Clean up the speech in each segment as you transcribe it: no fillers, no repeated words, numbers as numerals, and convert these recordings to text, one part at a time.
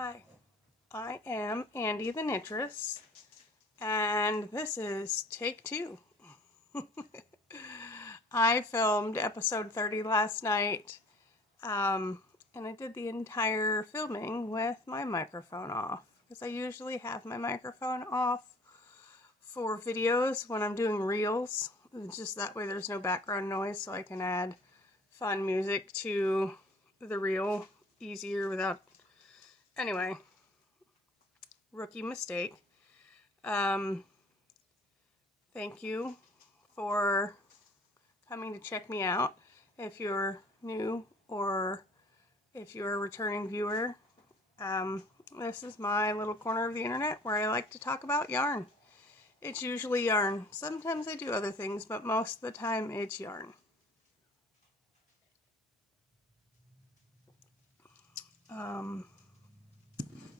Hi, I am Andi the Knittress, and this is take 2. I filmed episode 30 last night, and I did the entire filming with my microphone off, because I usually have my microphone off for videos when I'm doing reels. Just that way there's no background noise, so I can add fun music to the reel easier without... Anyway, rookie mistake. Thank you for coming to check me out. If you're new or if you're a returning viewer, this is my little corner of the internet where I like to talk about yarn. It's usually yarn. Sometimes I do other things, but most of the time it's yarn.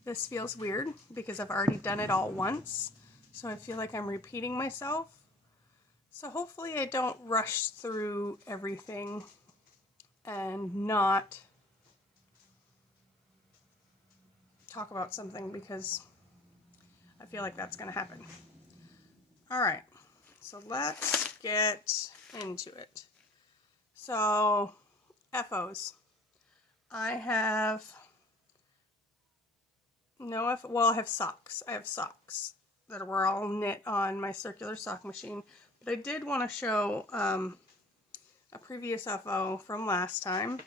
This feels weird because I've already done it all once, so I feel like I'm repeating myself. So hopefully I don't rush through everything and not talk about something, because I feel like that's going to happen. Alright, so let's get into it. So, FOs. I have... I have socks. I have socks that were all knit on my circular sock machine. But I did want to show a previous FO from last time,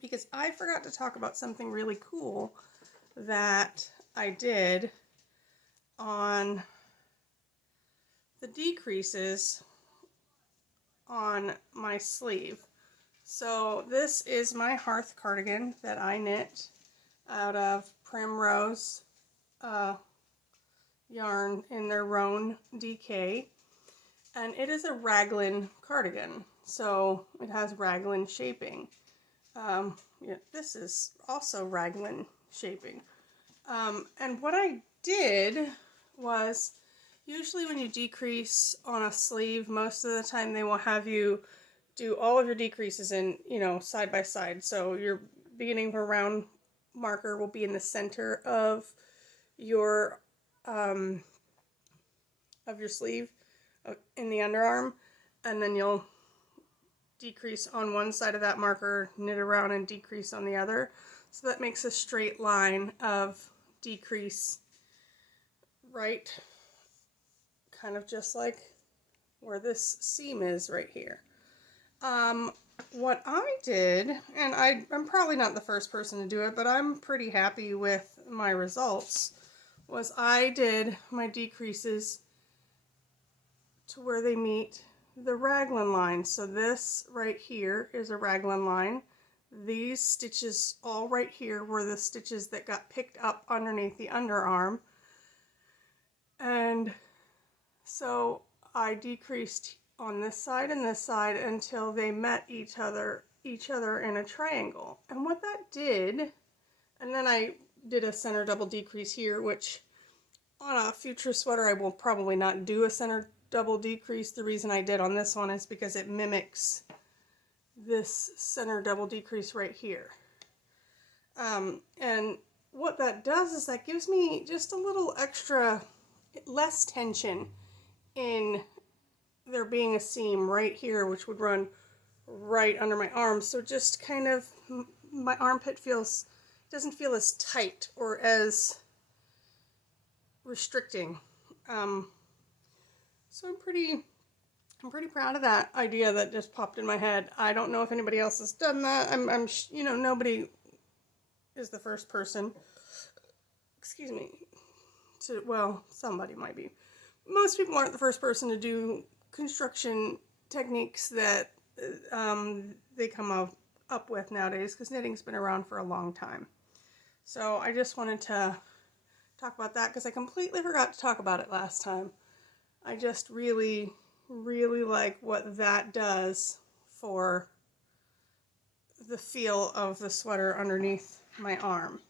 because I forgot to talk about something really cool that I did on the decreases on my sleeve. So this is my Hearth cardigan that I knit out of Primrose yarn in their Roan DK, and it is a raglan cardigan, so it has raglan shaping. Yeah, this is also raglan shaping. And what I did was, usually when you decrease on a sleeve, most of the time they will have you do all of your decreases in, side by side. So your beginning of a round marker will be in the center of your sleeve in the underarm, and then you'll decrease on one side of that marker, knit around and decrease on the other. So that makes a straight line of decrease, right? Kind of just like where this seam is right here. What I did, and I'm probably not the first person to do it, but I'm pretty happy with my results, was I did my decreases to where they meet the raglan line. So this right here is a raglan line. These stitches all right here were the stitches that got picked up underneath the underarm. And so I decreased on this side and this side until they met each other in a triangle. And what that did, and then I did a center double decrease here, which on a future sweater I will probably not do a center double decrease. The reason I did on this one is because it mimics this center double decrease right here. And what that does is that gives me just a little extra, less tension in there being a seam right here, which would run right under my arm. So just kind of, my armpit doesn't feel as tight or as restricting. So I'm pretty proud of that idea that just popped in my head. I don't know if anybody else has done that. I'm nobody is the first person, excuse me, well, somebody might be. Most people aren't the first person to do construction techniques that they come up with nowadays, because knitting's been around for a long time. So I just wanted to talk about that, because I completely forgot to talk about it last time. I just really, really like what that does for the feel of the sweater underneath my arm.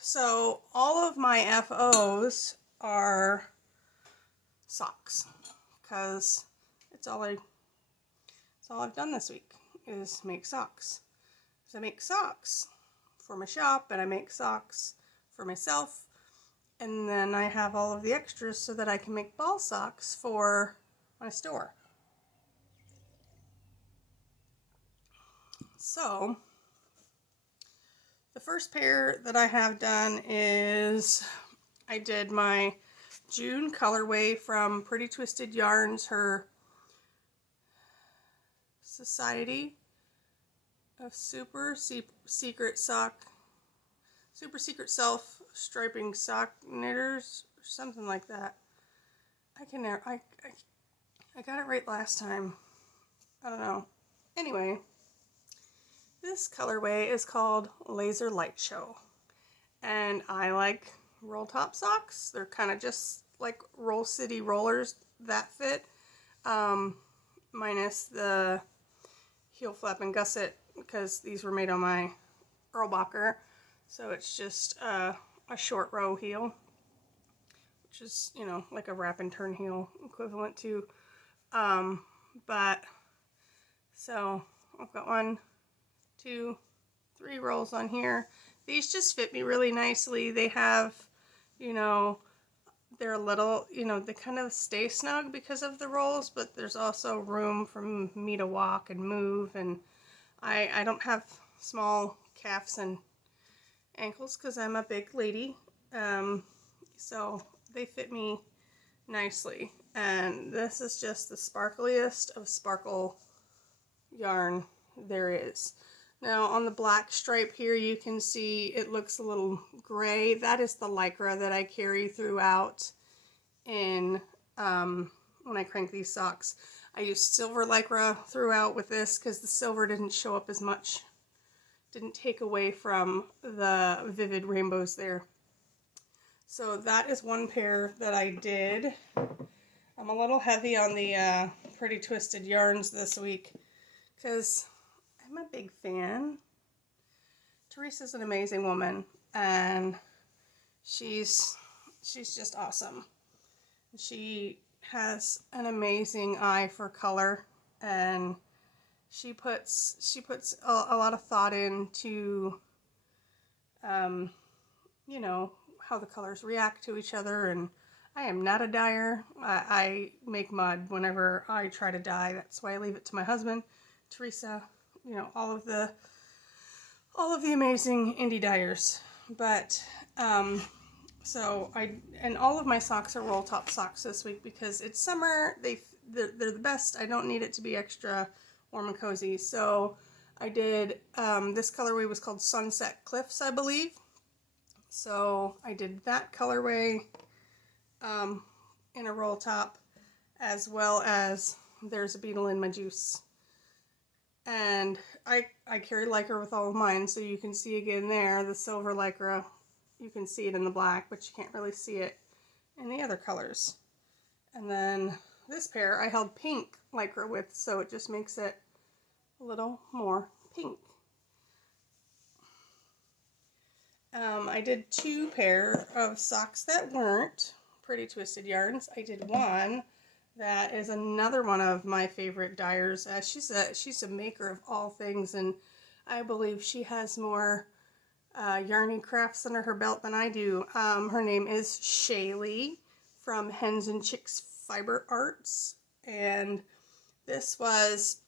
So all of my FOs are socks, because it's all I've done this week is make socks. because I make socks for my shop and I make socks for myself. And then I have all of the extras so that I can make ball socks for my store. So, the first pair that I have done is I did my June colorway from Pretty Twisted Yarns, her Society of Super Secret Self Striping Sock Knitters, or something like that. I got it right last time. I don't know. Anyway, this colorway is called Laser Light Show, and I like roll top socks. They're kind of just like Roll City rollers that fit, minus the heel flap and gusset, because these were made on my Erlbacher, so it's just a short row heel, which is, you know, like a wrap and turn heel equivalent to, but so I've got 1, 2, 3 rolls on here. These just fit me really nicely. They have, you know, they're a little, you know, they kind of stay snug because of the rolls, but there's also room for me to walk and move, and I don't have small calves and ankles because I'm a big lady, so they fit me nicely. And this is just the sparkliest of sparkle yarn there is. Now on the black stripe here, you can see it looks a little gray. That is the Lycra that I carry throughout in when I crank these socks. I used silver Lycra throughout with this because the silver didn't show up as much. Didn't take away from the vivid rainbows there. So that is one pair that I did. I'm a little heavy on the Pretty Twisted Yarns this week because I'm a big fan. Teresa's an amazing woman, and she's just awesome. She has an amazing eye for color, and she puts a lot of thought into, you know, how the colors react to each other. And I am not a dyer. I make mud whenever I try to dye. That's why I leave it to my husband. Teresa, you know, all of the amazing indie dyers. But so and all of my socks are roll top socks this week because it's summer. They're the best. I don't need it to be extra warm and cozy. So I did this colorway was called Sunset Cliffs, I believe. So I did that colorway in a roll top, as well as there's a beetle in my juice. And I carry Lycra with all of mine, so you can see again there, the silver Lycra. You can see it in the black, but you can't really see it in the other colors. And then this pair I held pink Lycra with, so it just makes it a little more pink. I did 2 pair of socks that weren't Pretty Twisted Yarns. I did one that is another one of my favorite dyers. She's a maker of all things, and I believe she has more yarny crafts under her belt than I do. Her name is Shaylee from Hens and Chicks Fiber Arts, and this was,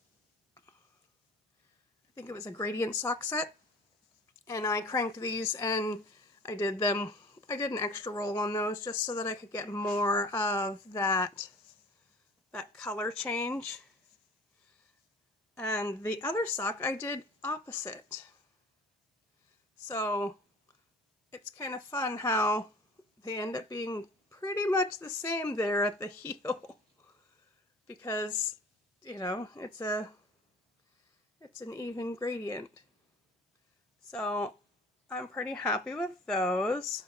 I think it was a gradient sock set, and I cranked these and I did an extra roll on those just so that I could get more of that color change. And the other sock I did opposite. So it's kind of fun how they end up being pretty much the same there at the heel, because, you know, it's an even gradient. So I'm pretty happy with those.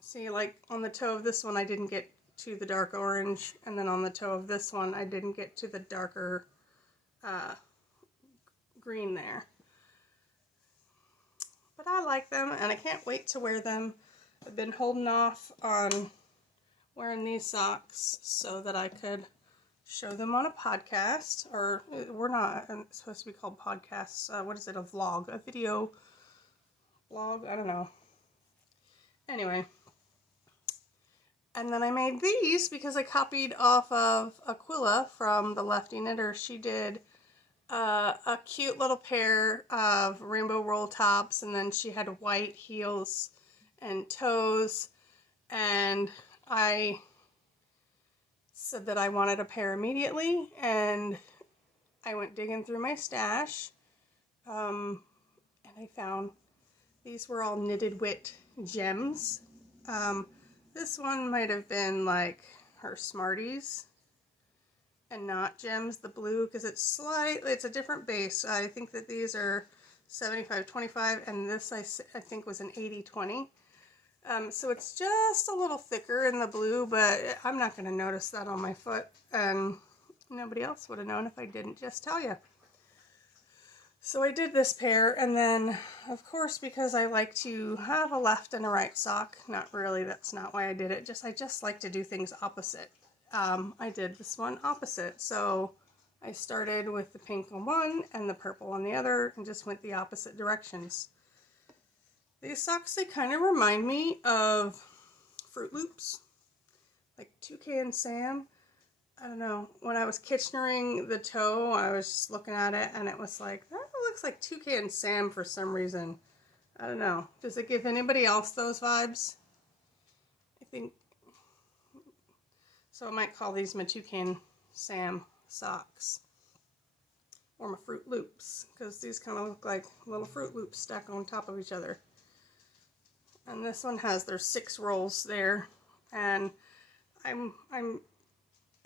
See, like on the toe of this one I didn't get to the dark orange, and then on the toe of this one I didn't get to the darker green there. But I like them, and I can't wait to wear them. I've been holding off on wearing these socks so that I could show them on a podcast, or we're not it's supposed to be called podcasts. What is it? A vlog, a video blog? I don't know. Anyway. And then I made these because I copied off of Aquila from the Lefty Knitter. She did a cute little pair of rainbow roll tops, and then she had white heels and toes, and I said that I wanted a pair immediately, and I went digging through my stash, and I found these were all Knitted Wit gems. This one might have been like her Smarties and not gems, the blue, because it's a different base. I think that these are 75-25, and this I think was an 80-20. So it's just a little thicker in the blue, but I'm not going to notice that on my foot, and nobody else would have known if I didn't just tell you. So I did this pair, and then, of course, because I like to have a left and a right sock, not really, that's not why I did it, I just like to do things opposite. I did this one opposite, so I started with the pink on one and the purple on the other, and just went the opposite directions. These socks, they kind of remind me of Fruit Loops, like Toucan Sam. I don't know, when I was Kitchenering the toe, I was just looking at it, and it was like, that looks like Toucan Sam for some reason. I don't know. Does it give anybody else those vibes? I think, so I might call these my Toucan Sam socks. Or my Fruit Loops, because these kind of look like little Fruit Loops stacked on top of each other. And this one has their 6 rolls there, and I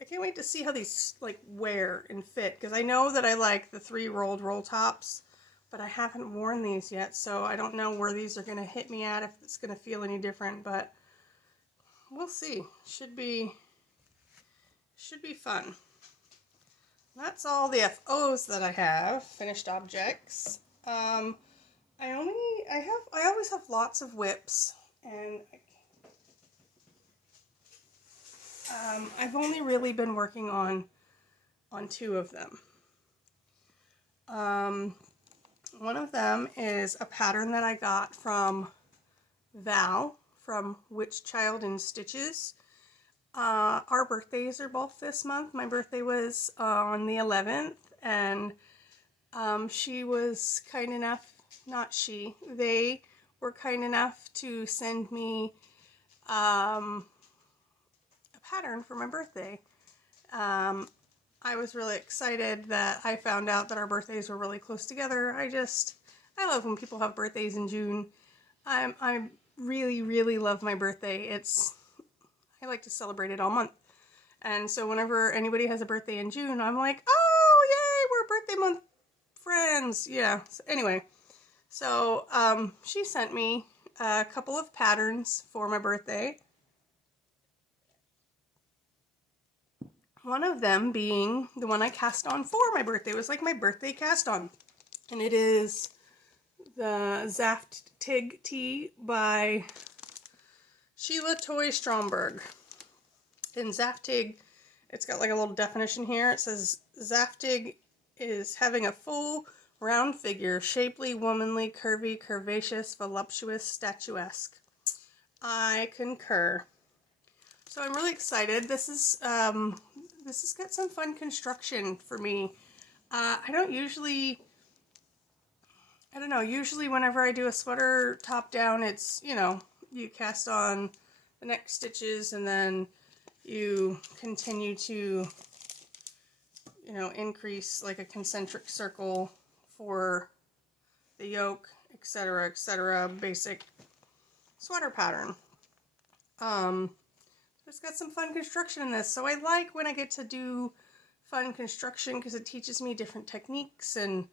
can't wait to see how these like wear and fit, because I know that I like the 3 rolled roll tops, but I haven't worn these yet, so I don't know where these are going to hit me at, if it's going to feel any different, but we'll see. Should be fun. That's all the FOs that I have, finished objects. I always have lots of whips, and I've only really been working on 2 of them. One of them is a pattern that I got from Val from Witch Child in Stitches. Our birthdays are both this month. My birthday was on the 11th, and she was kind enough, not she, they were kind enough to send me a pattern for my birthday. I was really excited that I found out that our birthdays were really close together. I love when people have birthdays in June. I really, really love my birthday. I like to celebrate it all month. And so whenever anybody has a birthday in June, I'm like, oh, yay, we're birthday month friends. Yeah. So anyway, so she sent me a couple of patterns for my birthday. One of them being the one I cast on for my birthday. It was like my birthday cast on. And it is the Zaftig Tee by Sheila Toy Stromberg. In Zaftig, it's got like a little definition here. It says, Zaftig is having a full, round figure, shapely, womanly, curvy, curvaceous, voluptuous, statuesque. I concur. So I'm really excited. This has got some fun construction for me. Usually whenever I do a sweater top down, it's, you cast on the neck stitches and then you continue to, increase like a concentric circle for the yoke, etc., basic sweater pattern. It's got some fun construction in this, so I like when I get to do fun construction because it teaches me different techniques. And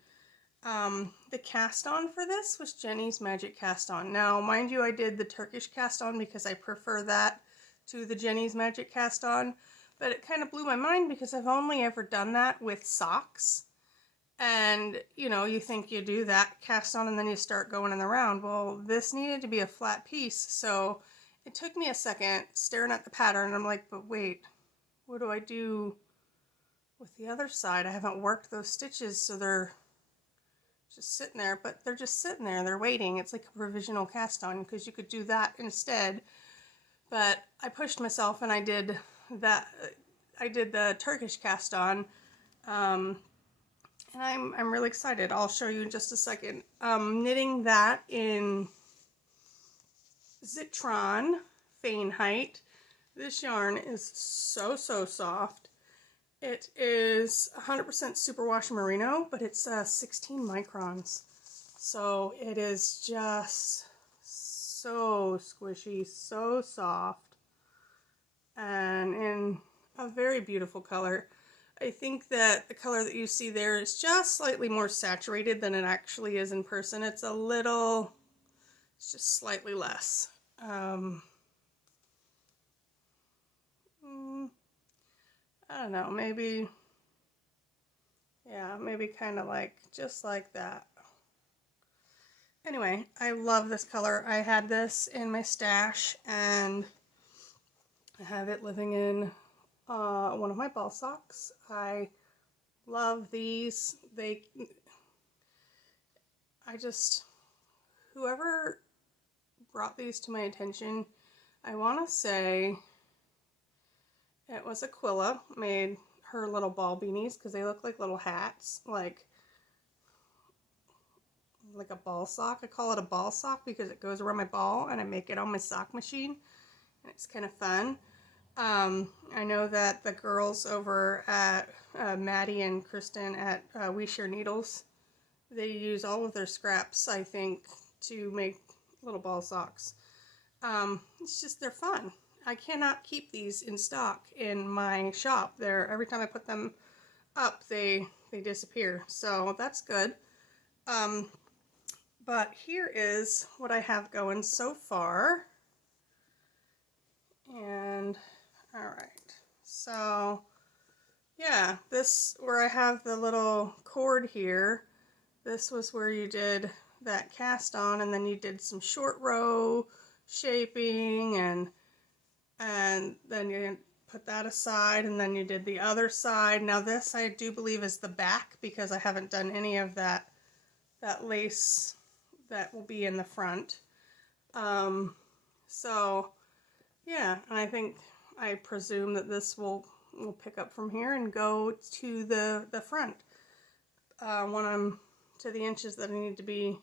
the cast on for this was Jenny's Magic Cast On. Now, mind you, I did the Turkish Cast On because I prefer that to the Jenny's Magic Cast On, but it kind of blew my mind because I've only ever done that with socks. And, you think you do that cast on and then you start going in the round. Well, this needed to be a flat piece, so it took me a second staring at the pattern, and I'm like, but wait, what do I do with the other side, I haven't worked those stitches, so they're just sitting there, but they're just sitting there, they're waiting. It's like a provisional cast on, because you could do that instead. But I pushed myself and I did that. I did the Turkish cast on, and I'm really excited. I'll show you in just a second. Knitting that in Zitron Fahrenheit. This yarn is so soft. It is 100% superwash merino, but it's 16 microns. So it is just so squishy, so soft, and in a very beautiful color. I think that the color that you see there is just slightly more saturated than it actually is in person. It's just slightly less. I don't know, maybe, yeah, maybe kind of like, just like that. Anyway, I love this color. I had this in my stash, and I have it living in one of my ball socks. I love these. Whoever brought these to my attention, I want to say it was Aquila, made her little ball beanies, because they look like little hats, like a ball sock. I call it a ball sock because it goes around my ball, and I make it on my sock machine, and it's kind of fun. I know that the girls over at Maddie and Kristen at We Share Needles, they use all of their scraps, I think, to make little ball socks. It's just, they're fun. I cannot keep these in stock in my shop. Every time I put them up, they disappear. So that's good. But here is what I have going so far. And all right. So yeah, this, where I have the little cord here, this was where you did that cast on, and then you did some short row shaping, and then you put that aside, and then you did the other side. Now this, I do believe, is the back, because I haven't done any of that lace that will be in the front. So yeah, and I presume that this will pick up from here and go to the front when I'm to the inches that I need to be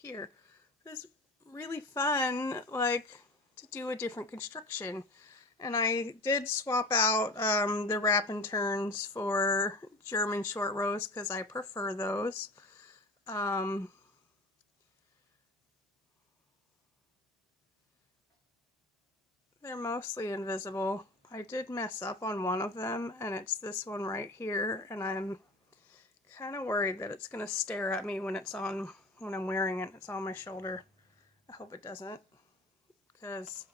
here. It's really fun, like, to do a different construction. And I did swap out the wrap and turns for German short rows, because I prefer those. They're mostly invisible. I did mess up on one of them, and it's this one right here, and I'm kind of worried that it's going to stare at me when I'm wearing it. It's on my shoulder. I hope it doesn't, because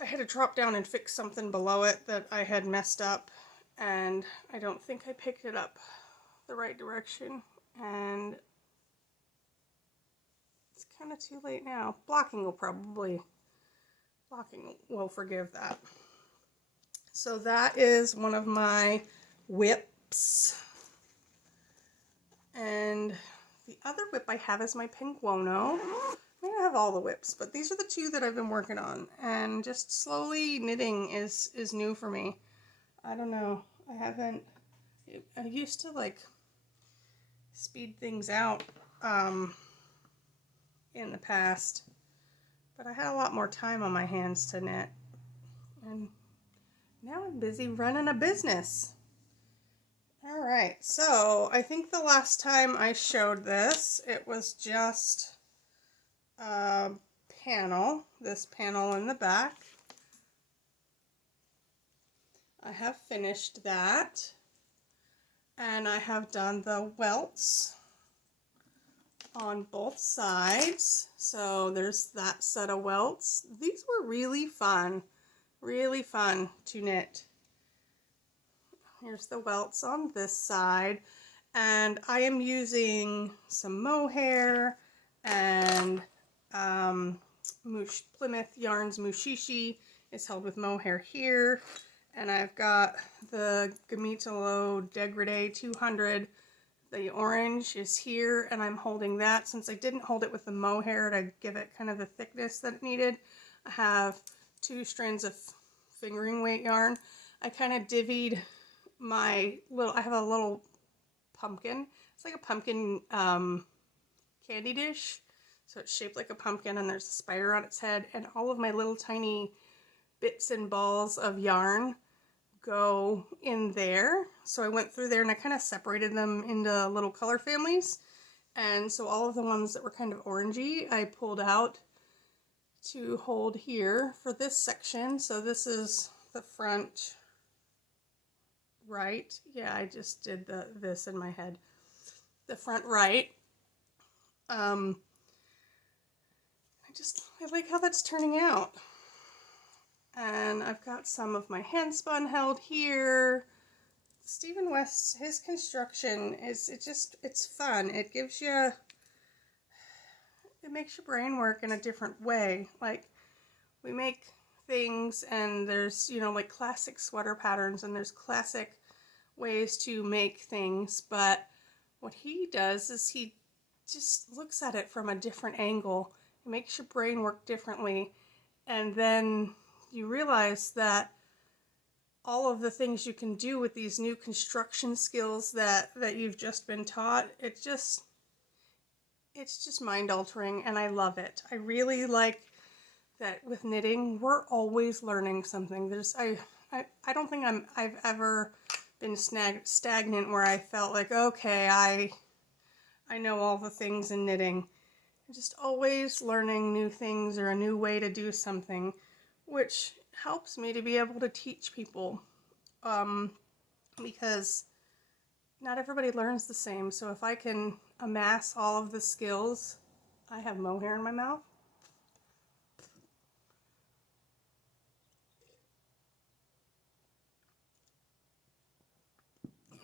I had to drop down and fix something below it that I had messed up, and I don't think I picked it up the right direction, and it's kind of too late now. Blocking will forgive that. So that is one of my whips. And the other whip I have is my Penguono. I mean, I have all the whips, but these are the two that I've been working on. And just slowly knitting is new for me. I don't know. I used to, like, speed things out in the past. But I had a lot more time on my hands to knit. And now I'm busy running a business. Alright, so I think the last time I showed this, it was just a panel, this panel in the back. I have finished that, and I have done the welts on both sides. So there's that set of welts. These were really fun to knit. Here's the welts on this side, and I am using some mohair and Plymouth Yarns Mushishi is held with mohair here, And I've got the Gamitolo Degradé 200. The orange is here, and I'm holding that. Since I didn't hold it with the mohair to give it kind of the thickness that it needed, I have 2 strands of fingering weight yarn. I kind of divvied my little, I have a little pumpkin. It's like a pumpkin candy dish. So it's shaped like a pumpkin, and there's a spider on its head, and all of my little tiny bits and balls of yarn go in there. So I went through there and I kind of separated them into little color families. And so all of the ones that were kind of orangey, I pulled out to hold here for this section. So this is the front right. Yeah, I just did this in my head. The front right. I like how that's turning out. And I've got some of my hand spun held here. Stephen West's, his construction is, it's fun. It gives you, it makes your brain work in a different way. Like, we make things and there's, you know, like classic sweater patterns and there's classic ways to make things, but what he does is he just looks at it from a different angle. It makes your brain work differently, and then you realize that all of the things you can do with these new construction skills that you've just been taught, it's just mind-altering, and I love it. I really like that with knitting, we're always learning something. I don't think I've ever been stagnant where I felt like, okay, I know all the things in knitting. I'm just always learning new things or a new way to do something, which helps me to be able to teach people, because not everybody learns the same. So if I can amass all of the skills, I have mohair in my mouth.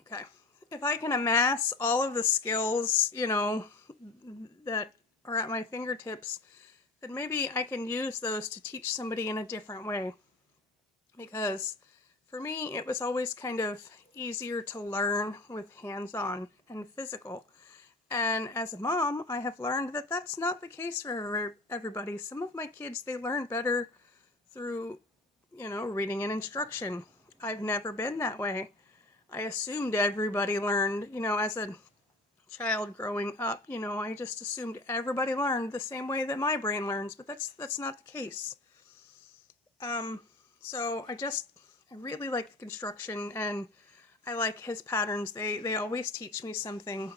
Okay, if I can amass all of the skills, you know, that are at my fingertips, then maybe I can use those to teach somebody in a different way. Because for me, it was always kind of easier to learn with hands-on and physical. And as a mom, I have learned that that's not the case for everybody. Some of my kids, they learn better through, you know, reading an instruction. I've never been that way. I assumed everybody learned, you know, as a child growing up, you know, I just assumed everybody learned the same way that my brain learns, but that's not the case. So I really like the construction, and I like his patterns. They always teach me something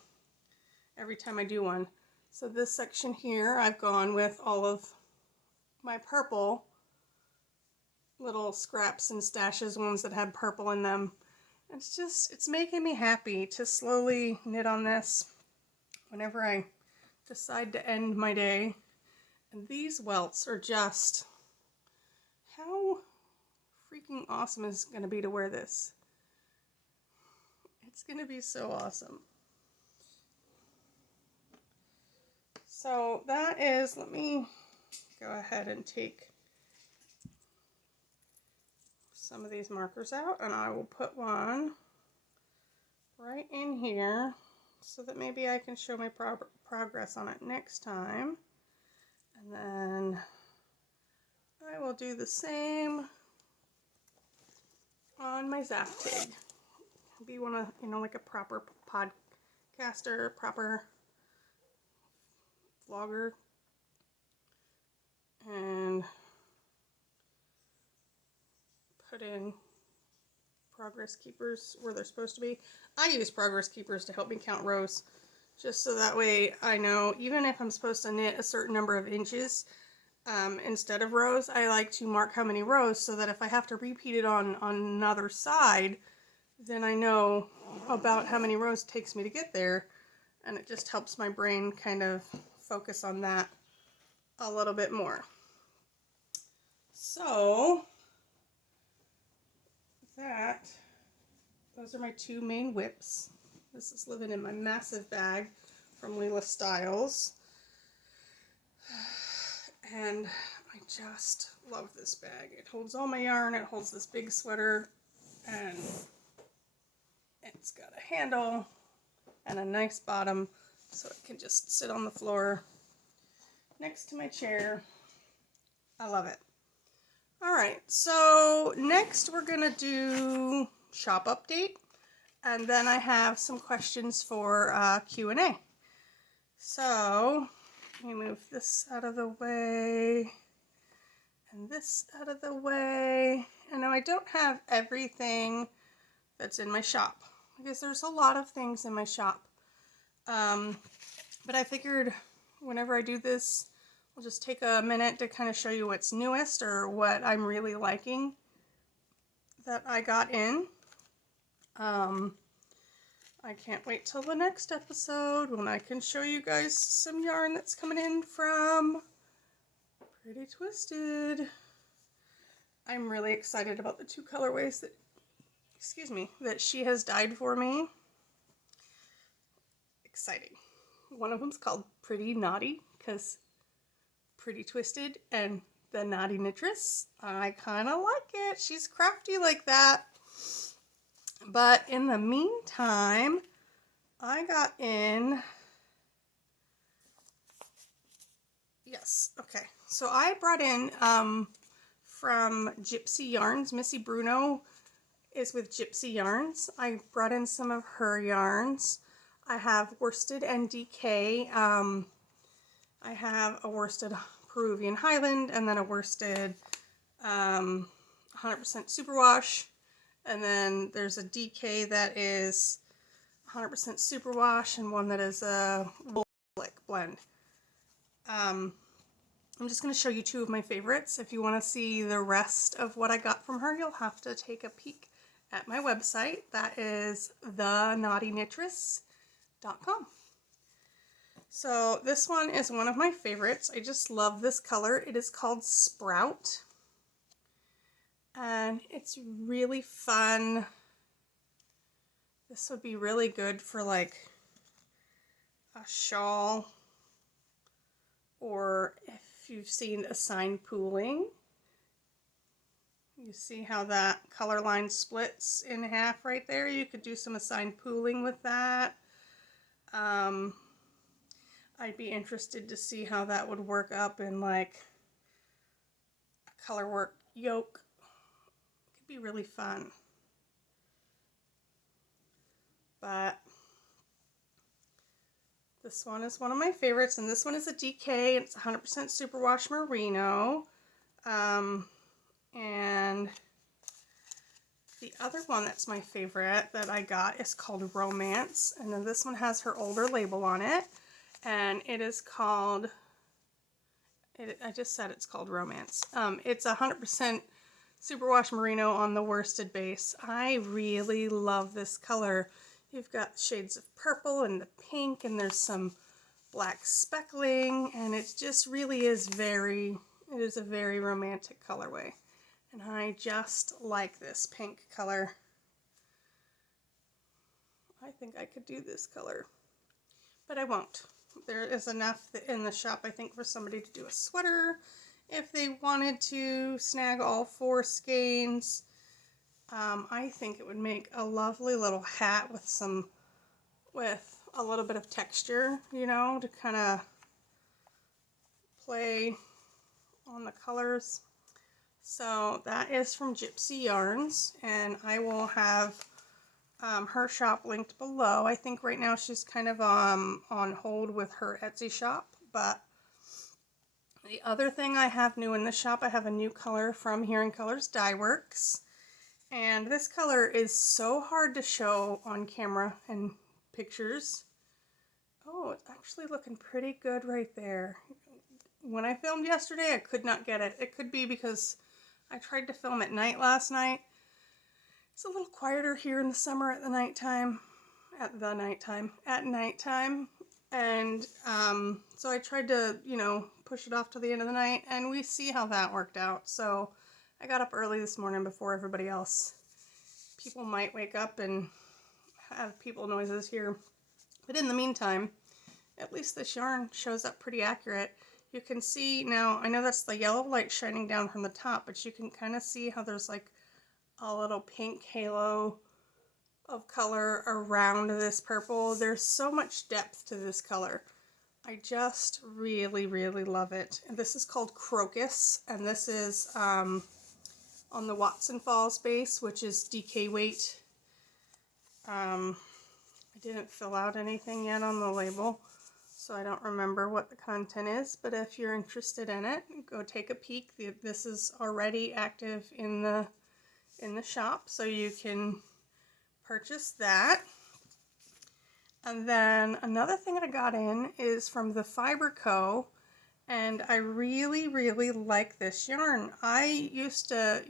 every time I do one. So this section here, I've gone with all of my purple little scraps and stashes, ones that had purple in them. It's making me happy to slowly knit on this whenever I decide to end my day. And these welts are just, how freaking awesome is it going to be to wear this? It's going to be so awesome. So that is, let me go ahead and take some of these markers out, and I will put one right in here so that maybe I can show my progress on it next time. And then I will do the same on my Zaptig. Be one of, you know, like a proper podcaster, proper vlogger. And put in progress keepers where they're supposed to be. I use progress keepers to help me count rows, just so that way I know, even if I'm supposed to knit a certain number of inches instead of rows, I like to mark how many rows so that if I have to repeat it on another side, then I know about how many rows it takes me to get there, and it just helps my brain kind of focus on that a little bit more. So those are my 2 main whips. This is living in my massive bag from Leela Styles. And I just love this bag. It holds all my yarn, it holds this big sweater and it's got a handle and a nice bottom so it can just sit on the floor next to my chair. I love it. Alright, so next we're going to do shop update, and then I have some questions for Q&A. So, let me move this out of the way, and this out of the way. And now I don't have everything that's in my shop, because there's a lot of things in my shop. But I figured whenever I do this, I'll just take a minute to kind of show you what's newest or what I'm really liking that I got in. I can't wait till the next episode when I can show you guys some yarn that's coming in from Pretty Twisted. I'm really excited about the two colorways that she has dyed for me. Exciting. One of them's called Pretty Knotty, because Pretty Twisted and TheKnottyKnittress. I kind of like it. She's crafty like that. But in the meantime, I got in... Yes, okay. So I brought in from Gypsy Yarns. Missy Bruno is with Gypsy Yarns. I brought in some of her yarns. I have worsted and DK. I have a worsted Peruvian Highland, and then a worsted 100% superwash, and then there's a DK that is 100% superwash, and one that is a wool blend. I'm just going to show you two of my favorites. If you want to see the rest of what I got from her, you'll have to take a peek at my website. That is TheKnottyKnittress.com. So this one is one of my favorites. I just love this color. It is called Sprout. And it's really fun. This would be really good for like a shawl, or if you've seen assigned pooling. You see how that color line splits in half right there? You could do some assigned pooling with that. I'd be interested to see how that would work up in like a color work yoke. It could be really fun. But this one is one of my favorites, and this one is a DK. It's 100% superwash merino. And the other one that's my favorite that I got is called Romance, and then this one has her older label on it. And it is called, I just said it's called Romance. It's 100% superwash merino on the worsted base. I really love this color. You've got shades of purple and the pink, and there's some black speckling, and it just really is it is a very romantic colorway. And I just like this pink color. I think I could do this color, but I won't. There is enough in the shop, I think, for somebody to do a sweater if they wanted to snag all 4 skeins. I think it would make a lovely little hat with a little bit of texture, you know, to kind of play on the colors. So that is from Gypsy Yarns, and I will have her shop linked below. I think right now she's kind of on hold with her Etsy shop, but the other thing I have new in the shop, I have a new color from Here in Colors Dye Works, and this color is so hard to show on camera and pictures. Oh, it's actually looking pretty good right there. When I filmed yesterday, I could not get it. It could be because I tried to film at night last night. It's a little quieter here in the summer at nighttime. And so I tried to, push it off to the end of the night, and we see how that worked out. So I got up early this morning before everybody else. People might wake up and have people noises here. But in the meantime, at least this yarn shows up pretty accurate. You can see now, I know that's the yellow light shining down from the top, but you can kind of see how there's like a little pink halo of color around this purple. There's so much depth to this color. I just really, really love it. And this is called Crocus, and this is on the Watson Falls base, which is DK weight. I didn't fill out anything yet on the label, so I don't remember what the content is, but if you're interested in it, go take a peek. This is already active in the shop, so you can purchase that. And then another thing I got in is from the Fiber Co. And I really, really like this yarn. I used to,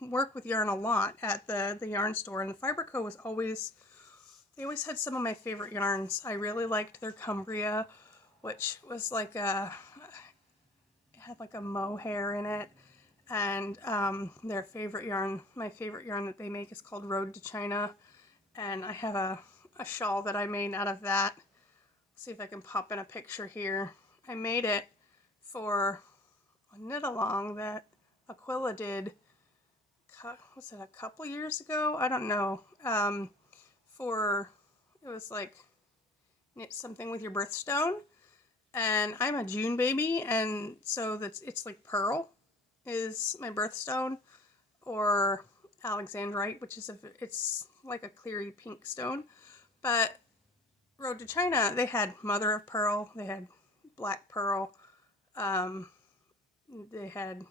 work with yarn a lot at the yarn store, and the Fiber Co. was always, they always had some of my favorite yarns. I really liked their Cumbria, which was like it had like a mohair in it. And their favorite yarn, my favorite yarn that they make is called Road to China. And I have a shawl that I made out of that. Let's see if I can pop in a picture here. I made it for a knit along that Aquila did, was it a couple years ago? I don't know. It was like knit something with your birthstone. And I'm a June baby, and so it's like pearl is my birthstone, or Alexandrite, which is it's like a cleary pink stone. But Road to China, they had mother of pearl, they had black pearl, they had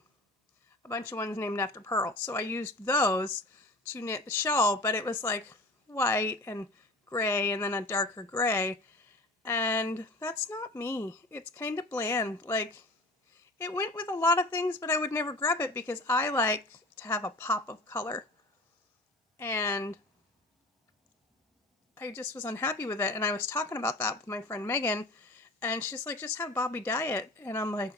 a bunch of ones named after pearl. So I used those to knit the shawl, but it was like white and gray and then a darker gray. And that's not me. It's kind of bland. Like, it went with a lot of things, but I would never grab it because I like to have a pop of color. And I just was unhappy with it. And I was talking about that with my friend Megan, and she's like, just have Bobby dye it. And I'm like,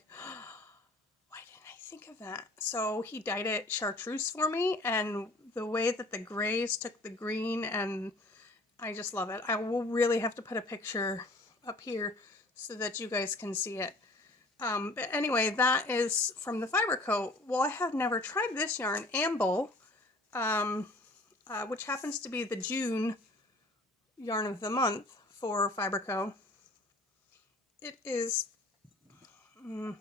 why didn't I think of that? So he dyed it chartreuse for me, and the way that the grays took the green, and I just love it. I will really have to put a picture up here so that you guys can see it. But anyway, that is from the Fiber Co. Well, I have never tried this yarn, Amble, which happens to be the June yarn of the month for Fiber Co. It is, I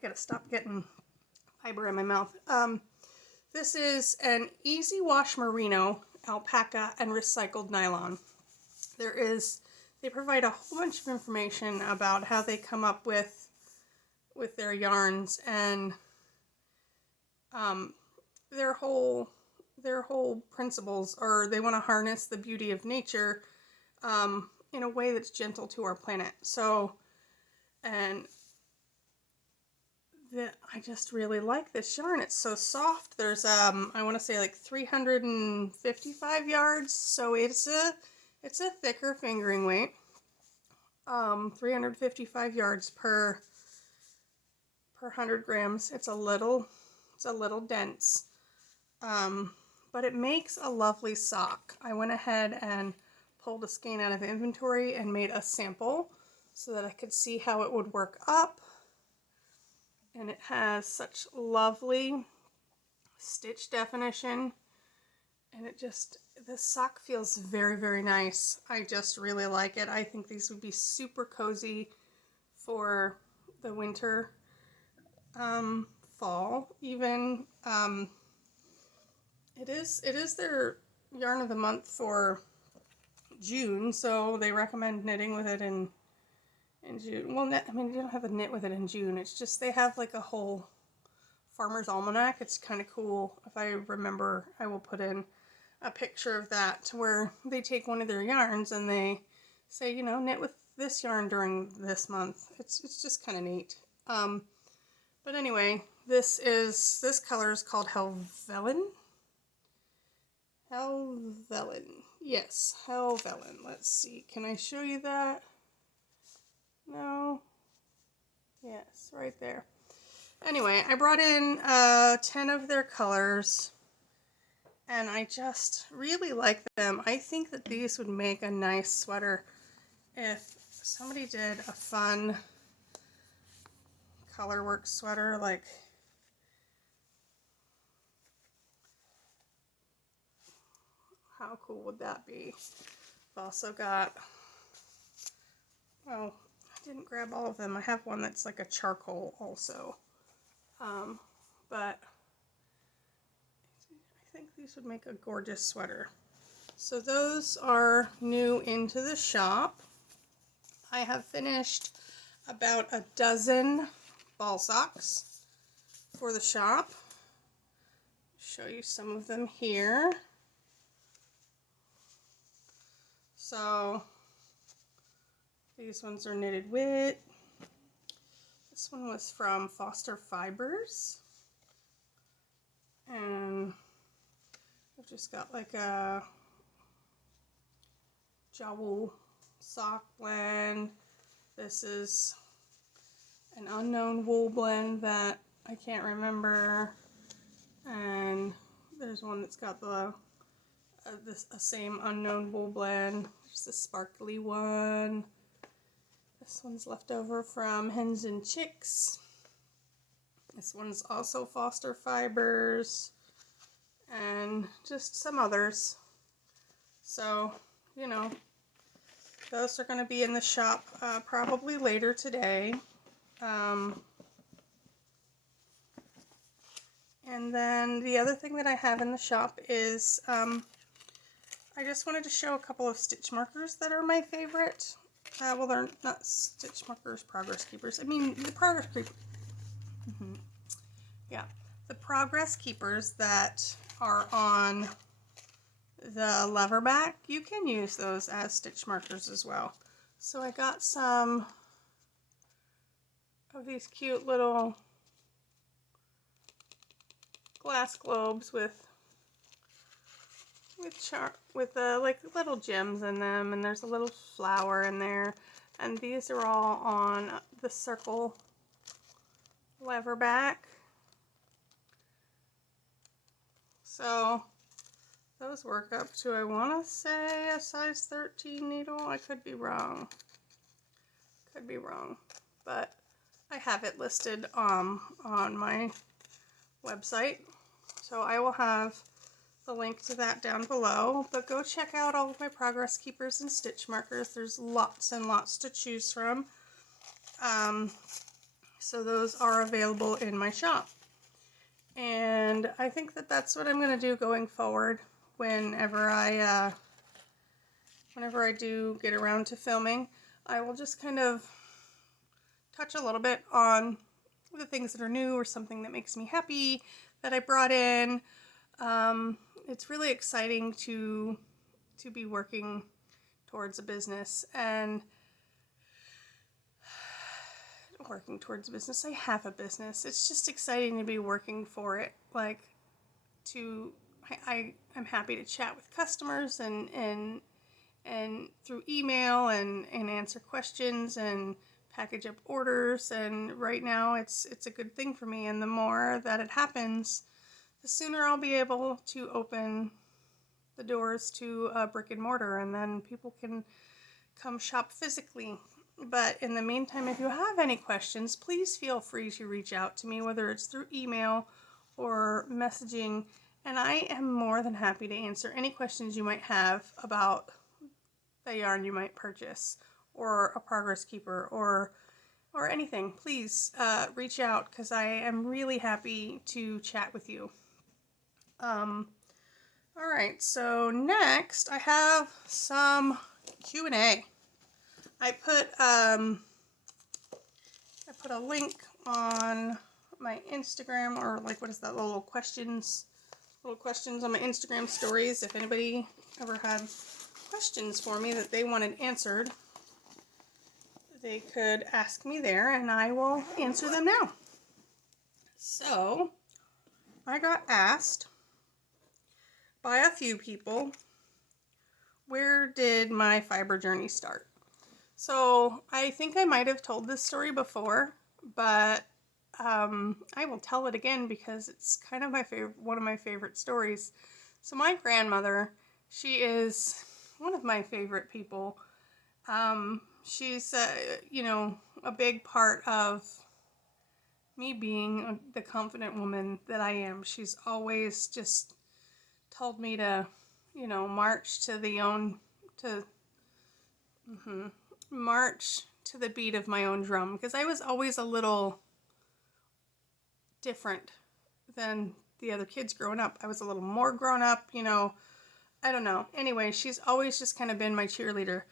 gotta stop getting fiber in my mouth. This is an easy wash merino, alpaca, and recycled nylon. They provide a whole bunch of information about how they come up with their yarns, and their whole principles are they want to harness the beauty of nature in a way that's gentle to our planet. So, and I just really like this yarn. It's so soft. There's I want to say like 355 yards, so it's a thicker fingering weight. 355 yards per 100 grams. It's a little dense, but it makes a lovely sock. I went ahead and pulled a skein out of inventory and made a sample so that I could see how it would work up. And it has such lovely stitch definition, and this sock feels very, very nice. I just really like it. I think these would be super cozy for the winter, fall even. It is their yarn of the month for June, so they recommend knitting with it in June. Well, you don't have to knit with it in June. It's just they have like a whole farmer's almanac. It's kind of cool. If I remember, I will put in a picture of that where they take one of their yarns and they say, knit with this yarn during this month. It's just kind of neat. But anyway, this color is called Helvellyn. Helvellyn. Yes, Helvellyn. Let's see. Can I show you that? No. Yes, right there. Anyway, I brought in 10 of their colors, and I just really like them. I think that these would make a nice sweater if somebody did a fun colorwork sweater. Like, how cool would that be? I've also got, well, I didn't grab all of them. I have one that's like a charcoal also. But I think these would make a gorgeous sweater. So those are new into the shop. I have finished about a dozen ball socks for the shop. Show you some of them here. So these ones are knitted wit. This one was from Foster Fibers. And I've just got like a jowl sock blend. This is an unknown wool blend that I can't remember. And there's one that's got the same unknown wool blend. There's the sparkly one. This one's left over from Hens and Chicks. This one's also Foster Fibers. And just some others. So, you know, those are going to be in the shop probably later today. And then the other thing that I have in the shop is I just wanted to show a couple of stitch markers that are my favorite. Well, they're not stitch markers, progress keepers. I mean, the progress keepers. Yeah, the progress keepers that are on the lever back, you can use those as stitch markers as well. So I got some of these cute little glass globes with like little gems in them, and there's a little flower in there, and these are all on the circle lever back. So those work up to, I want to say, a size 13 needle. I could be wrong. But I have it listed on my website. So I will have the link to that down below. But go check out all of my progress keepers and stitch markers. There's lots and lots to choose from. So those are available in my shop. And I think that that's what I'm going to do going forward whenever I do get around to filming. I will just kind of touch a little bit on the things that are new or something that makes me happy that I brought in. It's really exciting to be working towards a business and I have a business. It's just exciting to be working for it. Like, I'm happy to chat with customers and through email and answer questions and package up orders, and right now it's a good thing for me, and the more that it happens, the sooner I'll be able to open the doors to a brick and mortar, and then people can come shop physically. But in the meantime, if you have any questions, please feel free to reach out to me, whether it's through email or messaging, and I am more than happy to answer any questions you might have about the yarn you might purchase, or a progress keeper, or anything. Please reach out, because I am really happy to chat with you. Alright, so next I have some Q&A. I put a link on my Instagram, or like, what is that, little questions on my Instagram stories. If anybody ever had questions for me that they wanted answered, they could ask me there and I will answer them now. So I got asked by a few people, where did my fiber journey start? So I think I might have told this story before, but I will tell it again because it's kind of one of my favorite stories. So my grandmother, she is one of my favorite people. She's a big part of me being the confident woman that I am. She's always just told me to march to the own, to, march to the beat of my own drum, because I was always a little different than the other kids growing up. I was a little more grown up, I don't know. Anyway, she's always just kind of been my cheerleader.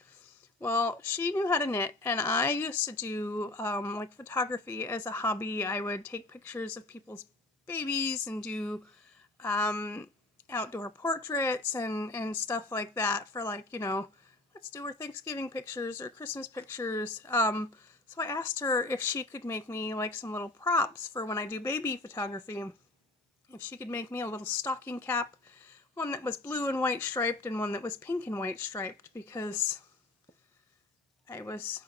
Well, she knew how to knit, and I used to do like photography as a hobby. I would take pictures of people's babies and do outdoor portraits and stuff like that for, like, let's do her Thanksgiving pictures or Christmas pictures. So I asked her if she could make me like some little props for when I do baby photography. If she could make me a little stocking cap, one that was blue and white striped and one that was pink and white striped, because I was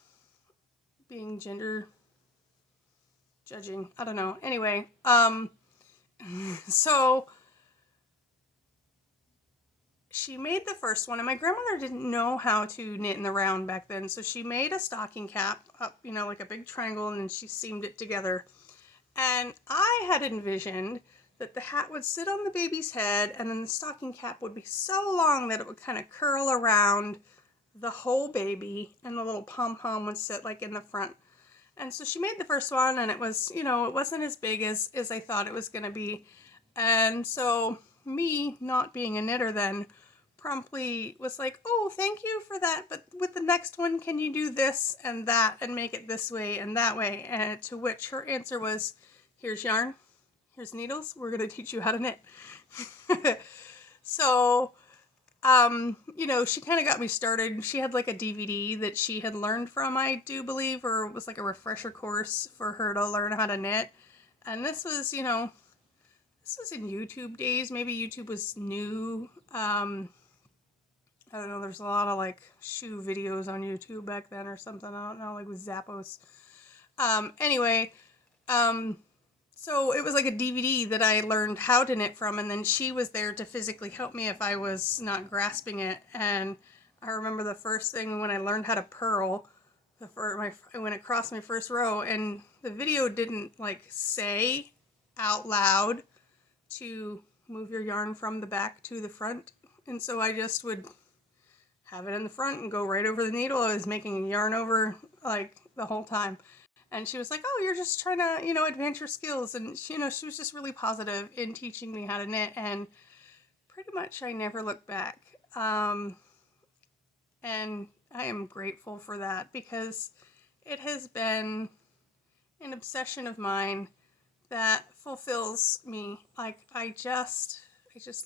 being gender judging. I don't know. Anyway, so she made the first one, and my grandmother didn't know how to knit in the round back then, so she made a stocking cap up, like a big triangle, and then she seamed it together. And I had envisioned that the hat would sit on the baby's head, and then the stocking cap would be so long that it would kind of curl around the whole baby, and the little pom-pom would sit like in the front. And so she made the first one, and it was, it wasn't as big as I thought it was going to be. And so me, not being a knitter then, promptly was like, oh, thank you for that, but with the next one, can you do this and that and make it this way and that way? And to which her answer was, here's yarn, here's needles, we're going to teach you how to knit. So, she kind of got me started. She had like a DVD that she had learned from, I do believe, or it was like a refresher course for her to learn how to knit. And this was, this was in YouTube days. Maybe YouTube was new. I don't know, there's a lot of like shoe videos on YouTube back then or something. I don't know, like with Zappos. Anyway, so it was like a DVD that I learned how to knit from, and then she was there to physically help me if I was not grasping it. And I remember the first thing when I learned how to purl, I went across my first row, and the video didn't like say out loud to move your yarn from the back to the front. And so I just would have it in the front and go right over the needle. I was making yarn over like the whole time. And she was like, oh, you're just trying to, advance your skills. And she was just really positive in teaching me how to knit. And pretty much I never looked back. And I am grateful for that, because it has been an obsession of mine that fulfills me. Like, I just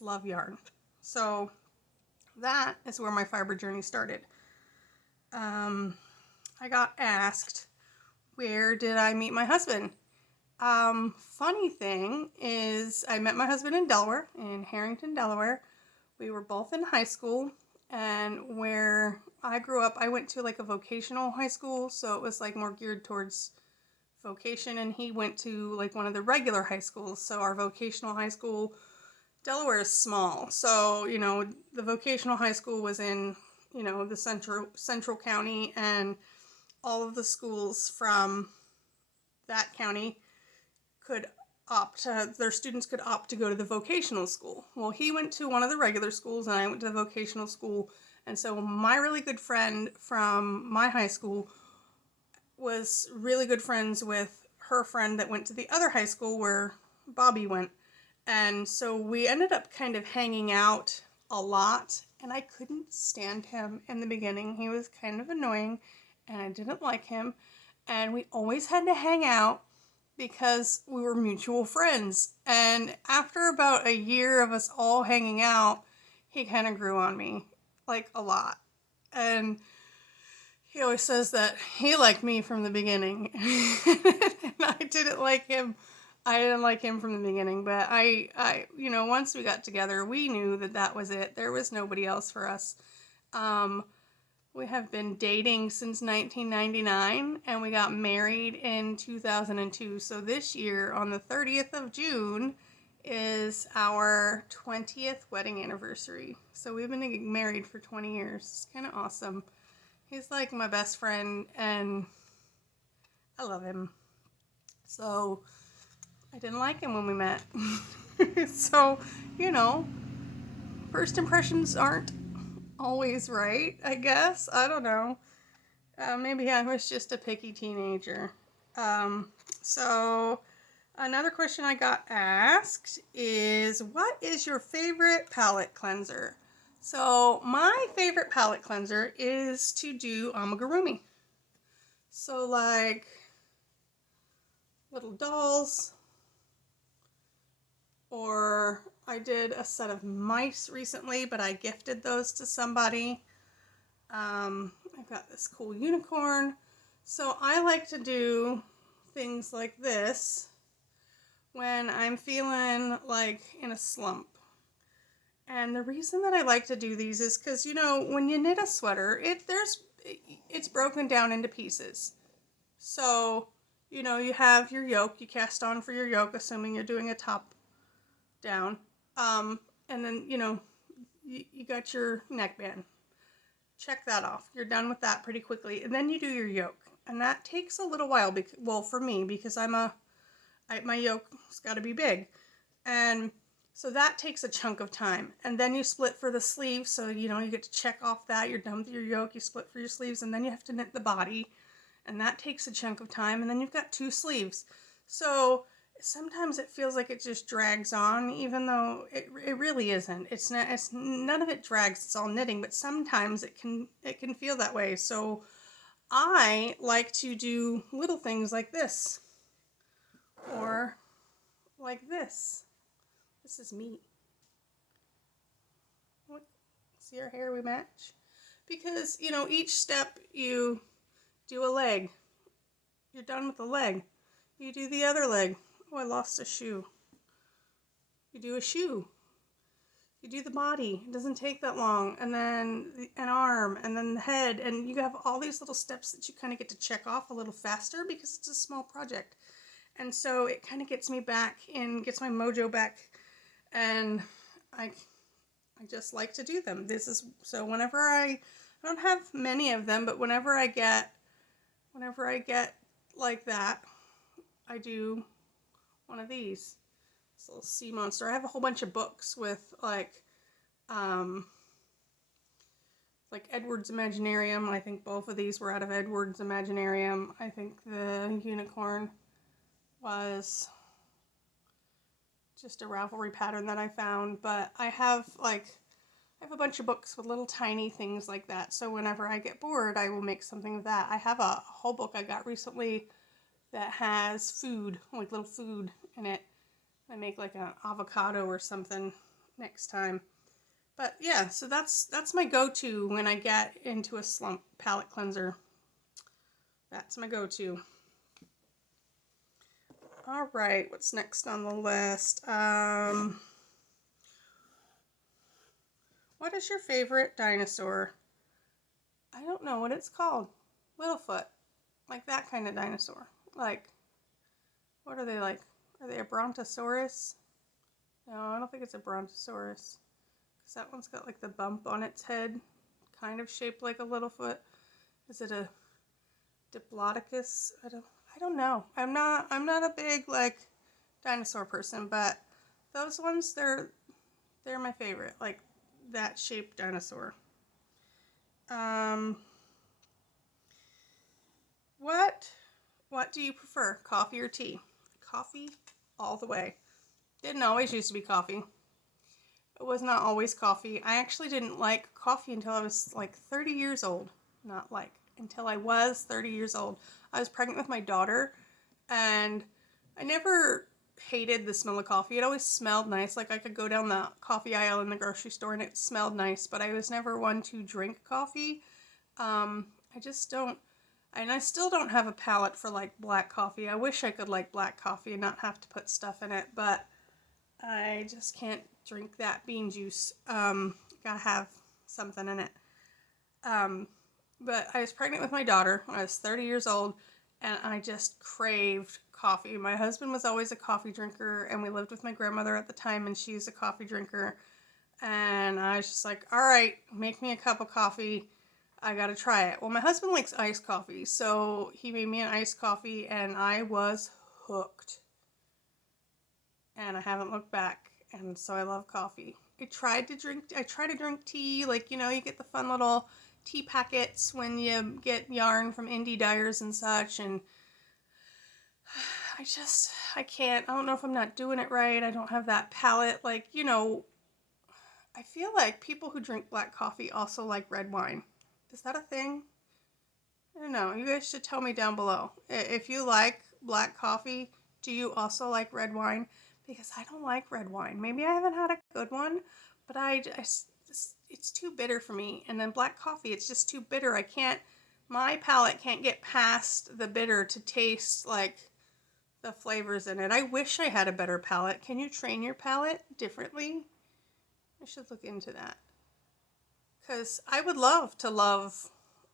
love yarn. So that is where my fiber journey started. I got asked, where did I meet my husband? Funny thing is, I met my husband in Delaware, in Harrington, Delaware. We were both in high school, and where I grew up, I went to like a vocational high school, so it was like more geared towards vocation, and he went to like one of the regular high schools. So our vocational high school, Delaware is small, so the vocational high school was in the central county, and all of the schools from that county could their students could opt to go to the vocational school. Well, he went to one of the regular schools, and I went to the vocational school. And so my really good friend from my high school was really good friends with her friend that went to the other high school where Bobby went. And so we ended up kind of hanging out a lot, and I couldn't stand him in the beginning. He was kind of annoying, and I didn't like him. And we always had to hang out because we were mutual friends. And after about a year of us all hanging out, he kind of grew on me, like, a lot. And he always says that he liked me from the beginning. And I didn't like him. I didn't like him from the beginning, but I once we got together, we knew that was it. There was nobody else for us. We have been dating since 1999, and we got married in 2002. So this year, on the 30th of June, is our 20th wedding anniversary. So we've been married for 20 years. It's kind of awesome. He's like my best friend, and I love him. So I didn't like him when we met. So, first impressions aren't always right, I guess. I don't know. Maybe I was just a picky teenager. So another question I got asked is, what is your favorite palette cleanser? So my favorite palette cleanser is to do amigurumi. So like little dolls, or I did a set of mice recently, but I gifted those to somebody. I've got this cool unicorn. So I like to do things like this when I'm feeling like in a slump. And the reason that I like to do these is because, you know, when you knit a sweater, it's broken down into pieces. So, you know, you have your yoke, you cast on for your yoke, assuming you're doing a top down. And then, you know, you got your neckband. Check that off. You're done with that pretty quickly. And then you do your yoke. And that takes a little while, well, for me, because my yoke's got to be big. And so that takes a chunk of time. And then you split for the sleeves. So, you know, you get to check off that. You're done with your yoke. You split for your sleeves. And then you have to knit the body. And that takes a chunk of time. And then you've got 2 sleeves. So sometimes it feels like it just drags on, even though it really isn't. It's none of it drags. It's all knitting. But sometimes it can feel that way. So I like to do little things like this. Or like this. This is me. What? See our hair, we match? Because, you know, each step you do a leg. You're done with the leg. You do the other leg. Oh, I lost a shoe. You do a shoe. You do the body. It doesn't take that long. And then an arm, and then the head. And you have all these little steps that you kind of get to check off a little faster because it's a small project. And so it kind of gets me back in, gets my mojo back. And I just like to do them. So whenever I don't have many of them, but whenever I get like that, I do one of these. This little sea monster. I have a whole bunch of books with like Edward's Imaginarium. I think both of these were out of Edward's Imaginarium. I think the unicorn was just a Ravelry pattern that I found, but I have a bunch of books with little tiny things like that, so whenever I get bored, I will make something of that. I have a whole book I got recently that has food, like little food in it. I make like an avocado or something next time. But yeah, so that's my go-to when I get into a slump. Palette cleanser. That's my go-to. All right, what's next on the list? What is your favorite dinosaur? I don't know what it's called. Littlefoot. Like that kind of dinosaur. Like, what are they like? Are they a Brontosaurus? No, I don't think it's a Brontosaurus. Because that one's got like the bump on its head. Kind of shaped like a Littlefoot. Is it a Diplodocus? I don't know. I'm not a big like dinosaur person, but those ones they're my favorite. Like that shaped dinosaur. What do you prefer? Coffee or tea? Coffee all the way. Didn't always used to be coffee. It was not always coffee. I actually didn't like coffee until I was like 30 years old. Until I was 30 years old. I was pregnant with my daughter, and I never hated the smell of coffee. It always smelled nice. Like I could go down the coffee aisle in the grocery store and it smelled nice, but I was never one to drink coffee. I just don't, and I still don't have a palate for like black coffee. I wish I could like black coffee and not have to put stuff in it, but I just can't drink that bean juice. Gotta have something in it. But I was pregnant with my daughter when I was 30 years old, and I just craved coffee. My husband was always a coffee drinker, and we lived with my grandmother at the time, and she's a coffee drinker. And I was just like, all right, make me a cup of coffee. I gotta try it. Well, my husband likes iced coffee, so he made me an iced coffee, and I was hooked. And I haven't looked back, and so I love coffee. try to drink tea, like, you get the fun little tea packets when you get yarn from indie dyers and such, and I can't. I don't know if I'm not doing it right. I don't have that palate. Like, I feel like people who drink black coffee also like red wine. Is that a thing? I don't know. You guys should tell me down below. If you like black coffee, do you also like red wine? Because I don't like red wine. Maybe I haven't had a good one, but it's too bitter for me. And then black coffee, it's just too bitter. My palate can't get past the bitter to taste like the flavors in it. I wish I had a better palate. Can you train your palate differently? I should look into that. Because I would love to love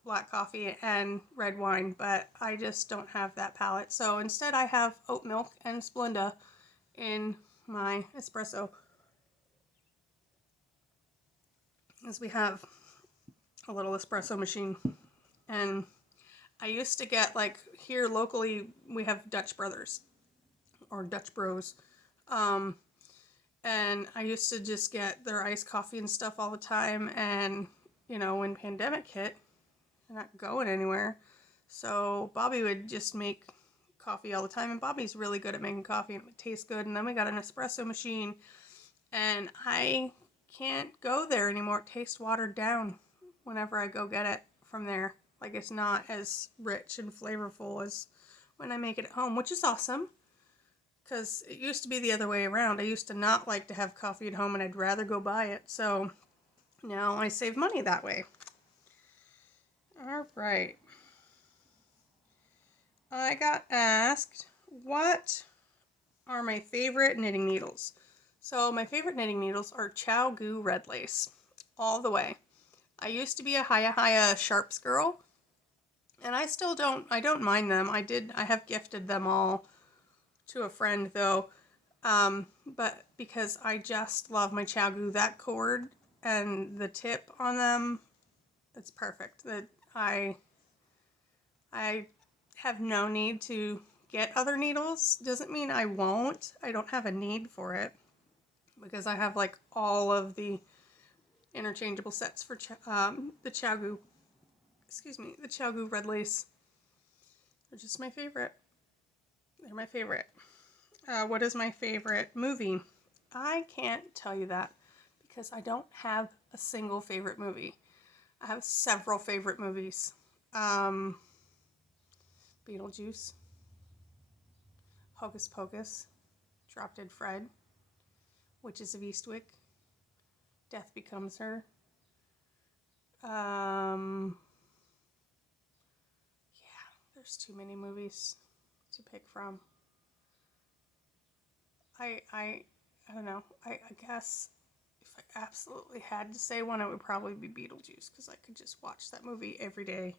black coffee and red wine, but I just don't have that palate. So instead I have oat milk and Splenda in my espresso. As we have a little espresso machine. And I used to get, like, here locally we have Dutch Brothers or Dutch Bros. And I used to just get their iced coffee and stuff all the time. And, when pandemic hit, they're not going anywhere. So Bobby would just make coffee all the time. And Bobby's really good at making coffee and it would taste good. And then we got an espresso machine. And I can't go there anymore. It tastes watered down whenever I go get it from there. Like, it's not as rich and flavorful as when I make it at home, which is awesome. Because it used to be the other way around. I used to not like to have coffee at home and I'd rather go buy it. So now I save money that way. All right. I got asked, what are my favorite knitting needles? So my favorite knitting needles are Chow Goo Red Lace. All the way. I used to be a Hiya Sharps girl. And I don't mind them. I have gifted them all to a friend though, but because I just love my Chow Goo, that cord and the tip on them, it's perfect. That I have no need to get other needles. Doesn't mean I won't. I don't have a need for it because I have like all of the interchangeable sets for the Chow Goo. The Chow Goo Red Lace. They're just my favorite. They're my favorite. What is my favorite movie? I can't tell you that because I don't have a single favorite movie. I have several favorite movies. Beetlejuice, Hocus Pocus, Drop Dead Fred, Witches of Eastwick, Death Becomes Her. Yeah, there's too many movies to pick from. I don't know. I guess if I absolutely had to say one, it would probably be Beetlejuice because I could just watch that movie every day.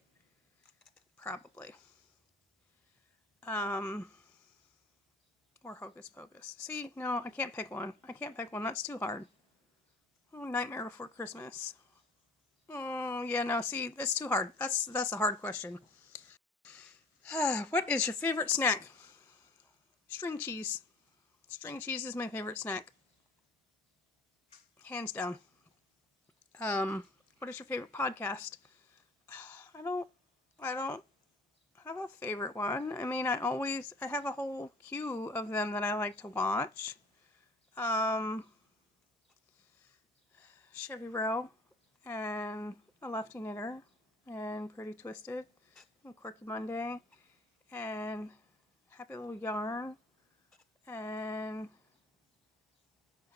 Probably. Or Hocus Pocus. See, no, I can't pick one. That's too hard. Oh, Nightmare Before Christmas. Oh, yeah, no, see, that's too hard. That's a hard question. What is your favorite snack? String cheese. String cheese is my favorite snack. Hands down. What is your favorite podcast? I don't have a favorite one. I mean, I have a whole queue of them that I like to watch. Chevy Row and A Lefty Knitter and Pretty Twisted and Quirky Monday and Happy Little Yarn and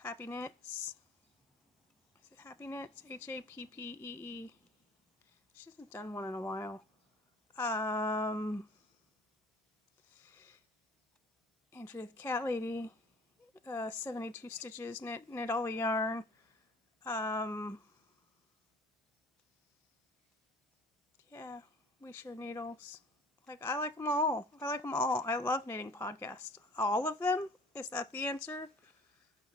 Happy Knits. Is it Happy Knits? Happee. She hasn't done one in a while. Andrea the Cat Lady. 72 Stitches. Knit All the Yarn. Yeah, We Share Needles. Like, I like them all. I love knitting podcasts. All of them? Is that the answer?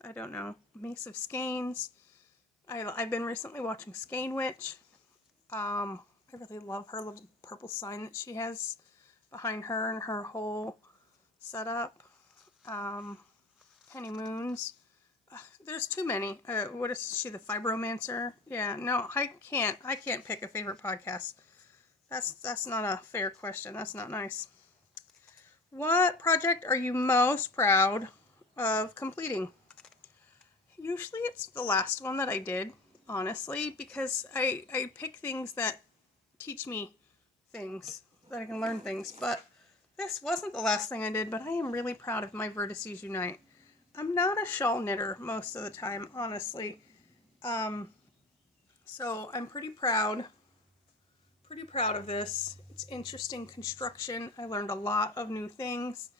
I don't know. Mace of Skeins. I've been recently watching Skein Witch. I really love her little purple sign that she has behind her and her whole setup. Penny Moons. There's too many. What is she, the Fibromancer? Yeah, no, I can't pick a favorite podcast. That's not a fair question. That's not nice. What project are you most proud of completing? Usually it's the last one that I did, honestly, because I pick things that teach me things, that I can learn things, but this wasn't the last thing I did, but I am really proud of my Vertices Unite. I'm not a shawl knitter most of the time, honestly. So I'm pretty proud of this. It's interesting construction. I learned a lot of new things,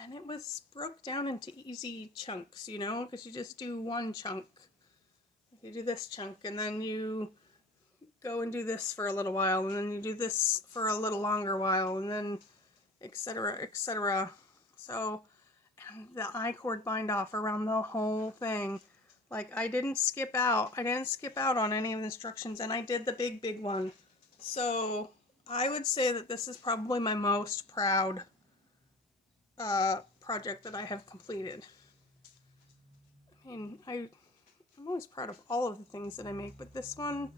and it was broke down into easy chunks, you know, because you just do one chunk. You do this chunk, and then you go and do this for a little while, and then you do this for a little longer while, and then etc., etc. So, and the I-cord bind off around the whole thing. Like, I didn't skip out on any of the instructions, and I did the big one. So I would say that this is probably my most proud project that I have completed. I mean, I'm always proud of all of the things that I make, but this one,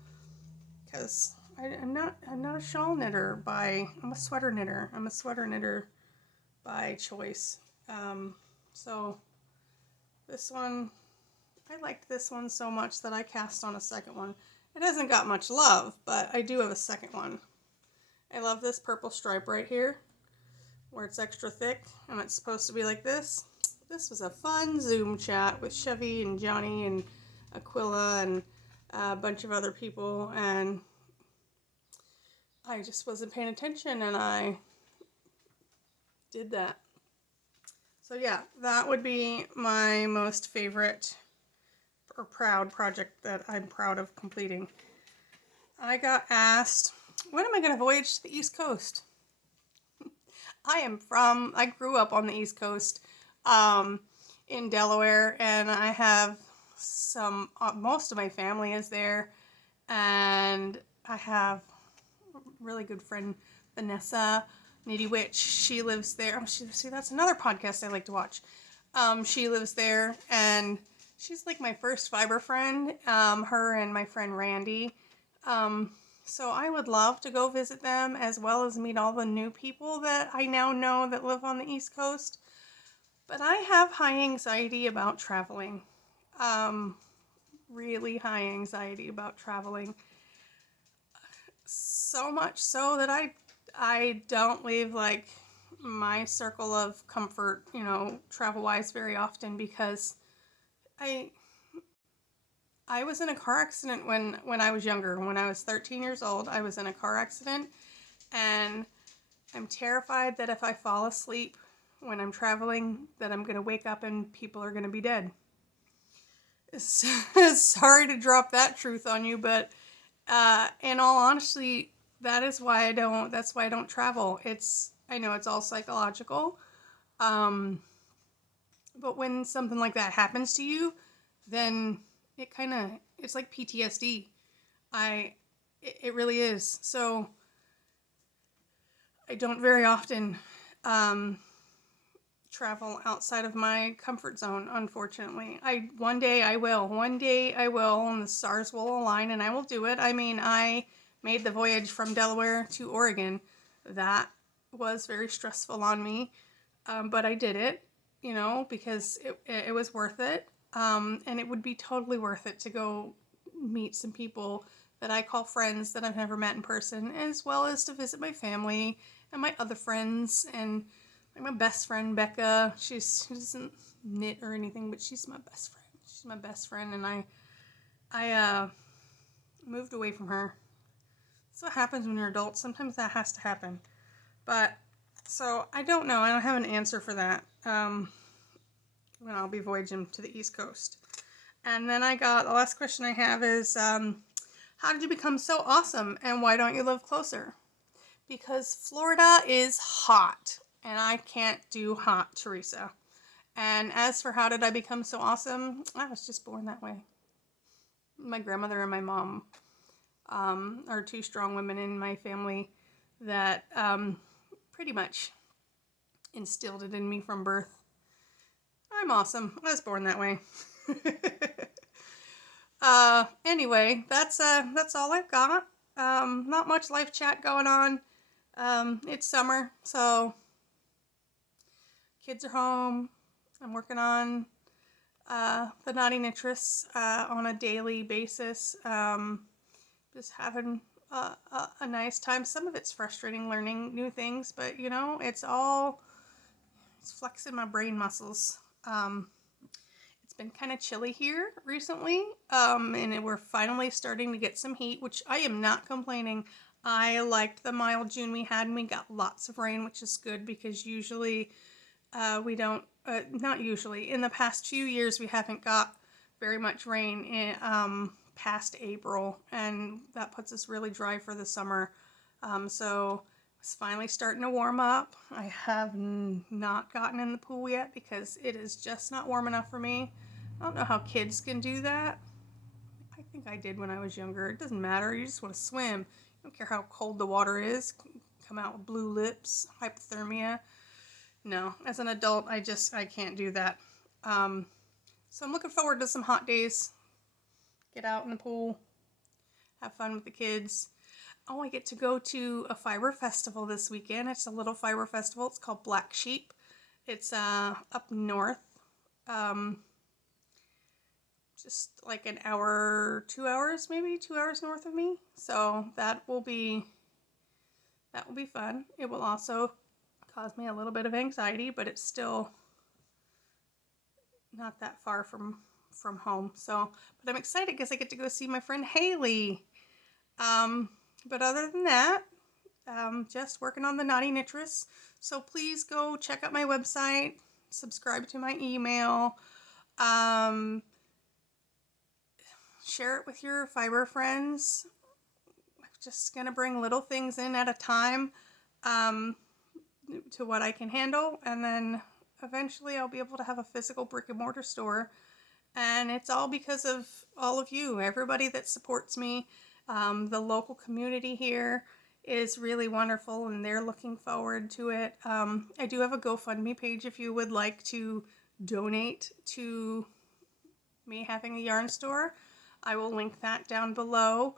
because I'm not a shawl knitter I'm a sweater knitter. I'm a sweater knitter by choice. So this one, I liked this one so much that I cast on a second one. It hasn't got much love, but I do have a second one. I love this purple stripe right here, where it's extra thick, and it's supposed to be like this. This was a fun Zoom chat with Chevy and Johnny and Aquila and a bunch of other people, and I just wasn't paying attention, and I did that. So yeah, that would be my most favorite or proud project that I'm proud of completing. I got asked, when am I going to voyage to the East Coast? I grew up on the East Coast in Delaware, and I have most of my family is there, and I have a really good friend, Vanessa Nitty Witch. She lives there. See, that's another podcast I like to watch. She lives there, and she's like my first fiber friend, her and my friend Randy. So I would love to go visit them, as well as meet all the new people that I now know that live on the East Coast. But I have high anxiety about traveling. Really high anxiety about traveling. So much so that I don't leave like my circle of comfort, you know, travel-wise very often, because I was in a car accident when I was younger. When I was 13 years old, I was in a car accident, and I'm terrified that if I fall asleep when I'm traveling, that I'm going to wake up and people are going to be dead. Sorry to drop that truth on you, but in all honesty, that's why I don't travel. I know it's all psychological, but when something like that happens to you, then it's like PTSD. It really is. So I don't very often travel outside of my comfort zone, unfortunately. One day I will, and the stars will align, and I will do it. I mean, I made the voyage from Delaware to Oregon. That was very stressful on me, but I did it, you know, because it was worth it. And it would be totally worth it to go meet some people that I call friends that I've never met in person, as well as to visit my family and my other friends, and like my best friend Becca. She doesn't knit or anything, but she's my best friend. She's my best friend, and I moved away from her. That's what happens when you're adult. Sometimes that has to happen. But so I don't know. I don't have an answer for that. When I'll be voyaging to the East Coast. And then the last question I have is, how did you become so awesome, and why don't you live closer? Because Florida is hot, and I can't do hot, Teresa. And as for how did I become so awesome, I was just born that way. My grandmother and my mom are two strong women in my family that pretty much instilled it in me from birth. I'm awesome. I was born that way. Anyway, that's all I've got. Not much life chat going on. It's summer, so kids are home. I'm working on the TheKnottyKnittress on a daily basis. Just having a nice time. Some of it's frustrating learning new things, but you know, it's flexing my brain muscles. It's been kind of chilly here recently, and we're finally starting to get some heat, which I am not complaining. I liked the mild June we had, and we got lots of rain, which is good because usually we don't, not usually, in the past few years we haven't got very much rain in, past April, and that puts us really dry for the summer. So it's finally starting to warm up. I have not gotten in the pool yet because it is just not warm enough for me. I don't know how kids can do that. I think I did when I was younger. It doesn't matter. You just want to swim. You don't care how cold the water is. Come out with blue lips, hypothermia. No, as an adult, I can't do that. So I'm looking forward to some hot days. Get out in the pool, have fun with the kids. Oh, I get to go to a fiber festival this weekend. It's a little fiber festival. It's called Black Sheep. It's up north, just like an hour, 2 hours, maybe 2 hours north of me. So that will be fun. It will also cause me a little bit of anxiety, but it's still not that far from home. So, but I'm excited because I get to go see my friend Haley. But other than that, just working on the TheKnottyKnittress. So please go check out my website, subscribe to my email, share it with your fiber friends. I'm just gonna bring little things in at a time, to what I can handle, and then eventually I'll be able to have a physical brick and mortar store. And it's all because of all of you, everybody that supports me. The local community here is really wonderful, and they're looking forward to it. I do have a GoFundMe page if you would like to donate to me having a yarn store. I will link that down below.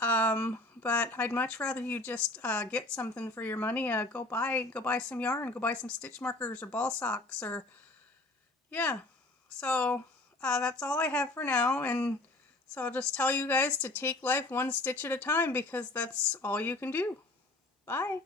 But I'd much rather you just get something for your money. Go buy some yarn, go buy some stitch markers or ball socks, or yeah. So that's all I have for now, and so I'll just tell you guys to take life one stitch at a time because that's all you can do. Bye.